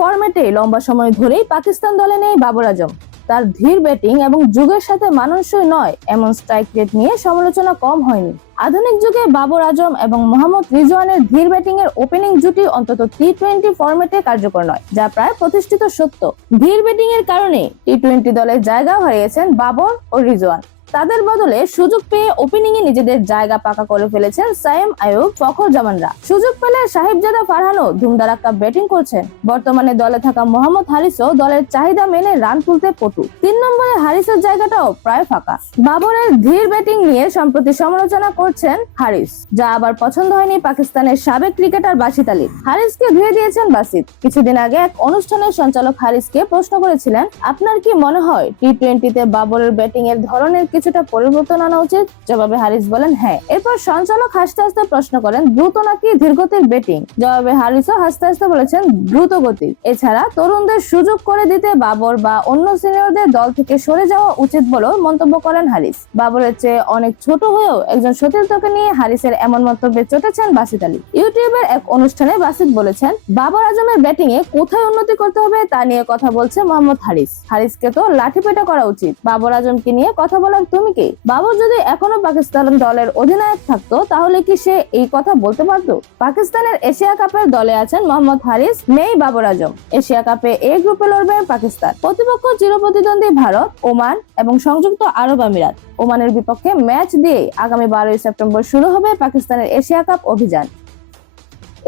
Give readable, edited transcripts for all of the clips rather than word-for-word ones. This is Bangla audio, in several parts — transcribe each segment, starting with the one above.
ফরম্যাটে লম্বা সময় ধরেই পাকিস্তান দলে নেই বাবর আজম। তার ধীর ব্যাটিং এবং যুগের সাথে মানানসই নয় এমন স্ট্রাইক রেট নিয়ে সমালোচনা কম হয়নি। আধুনিক যুগে বাবর আজম এবং মোহাম্মদ রিজওয়ানের ধীর ব্যাটিং এর ওপেনিং জুটি অন্তত টি-20 ফরম্যাটে কার্যকর নয়, যা প্রায় প্রতিষ্ঠিত সত্য। ধীর ব্যাটিং এর কারণে টি-20 দলে জায়গা হারিয়েছেন বাবর ও রিজওয়ান। তাদের বদলে সুযোগ পেয়ে ওপেনিং এ নিজেদের জায়গা পাকা করে ফেলেছেন সাইম আইয়ুব, ফখর জামানরা। সুযোগ পেলে সাহিবজাদা ফারহানও ধুমধারাক্কা ব্যাটিং করছেন। বর্তমানে দলে থাকা মোহাম্মদ হারিসও দলের চাহিদা মেনে রান তুলতে পটু। 3 নম্বরে হারিসের জায়গাটাও প্রায় ফাঁকা। বাবরের ধীর ব্যাটিং নিয়ে সম্প্রতি সমালোচনা করছেন হারিস, যা আবার পছন্দ হয়নি পাকিস্তানের সাবেক ক্রিকেটার বাসিত আলীর। হারিসকে ধুয়ে দিয়েছেন বাসিত। কিছুদিন আগে এক অনুষ্ঠানের সঞ্চালক হারিসকে প্রশ্ন করেছিলেন, আপনার কি মনে হয় টি-20 বাবরের ব্যাটিং এর ধরনের কিছুটা পরিবর্তন আনা উচিত? জবাবে হারিস বলেন হ্যাঁ। এরপর সঞ্চালক হাসতে হাসতে প্রশ্ন করেন, দ্রুত নাকি ধীরগতির ব্যাটিং? জবাবে হারিসও হাসতে হাসতে বলেছেন, দ্রুত গতির। এছাড়া তরুণদের সুযোগ করে দিতে বাবর বা অন্য সিনিয়রদের দল থেকে সরে যাওয়া উচিত বলেও মন্তব্য করেন হারিস। বাবরের চেয়ে অনেক ছোট হয়েও একজন সতীর্থকে নিয়ে হারিসের এমন মন্তব্যে চটেছেন বাসিত আলী। ইউটিউবের এক অনুষ্ঠানে বাসিত বলেছেন, বাবর আজমের ব্যাটিং এ কোথায় উন্নতি করতে হবে তা নিয়ে কথা বলছে মোহাম্মদ হারিস। হারিসকে তো লাঠিপেটা করা উচিত। বাবর আজমকে নিয়ে কথা বলার তুমি কে? বাবর যদি এখনো পাকিস্তান দলের অধিনায়ক থাকতো তাহলে কি সে এই কথা বলতে পারতো? পাকিস্তানের এশিয়া কাপের দলে আছেন মোহাম্মদ হারিস, নেই বাবর আজম। এশিয়া কাপে এ গ্রুপে লড়বে পাকিস্তান। প্রতিপক্ষ চিরপ্রতিদ্বন্দ্বী ভারত, ওমান এবং সংযুক্ত আরব আমিরাত। ওমানের বিপক্ষে ম্যাচ দিয়ে আগামী 12 সেপ্টেম্বর শুরু হবে পাকিস্তানের এশিয়া কাপ অভিযান।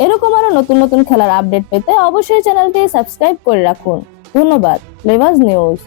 এরকম আরো নতুন নতুন খেলার আপডেট পেতে অবশ্যই চ্যানেলটি সাবস্ক্রাইব করে রাখুন। ধন্যবাদ। লেভাজ নিউজ।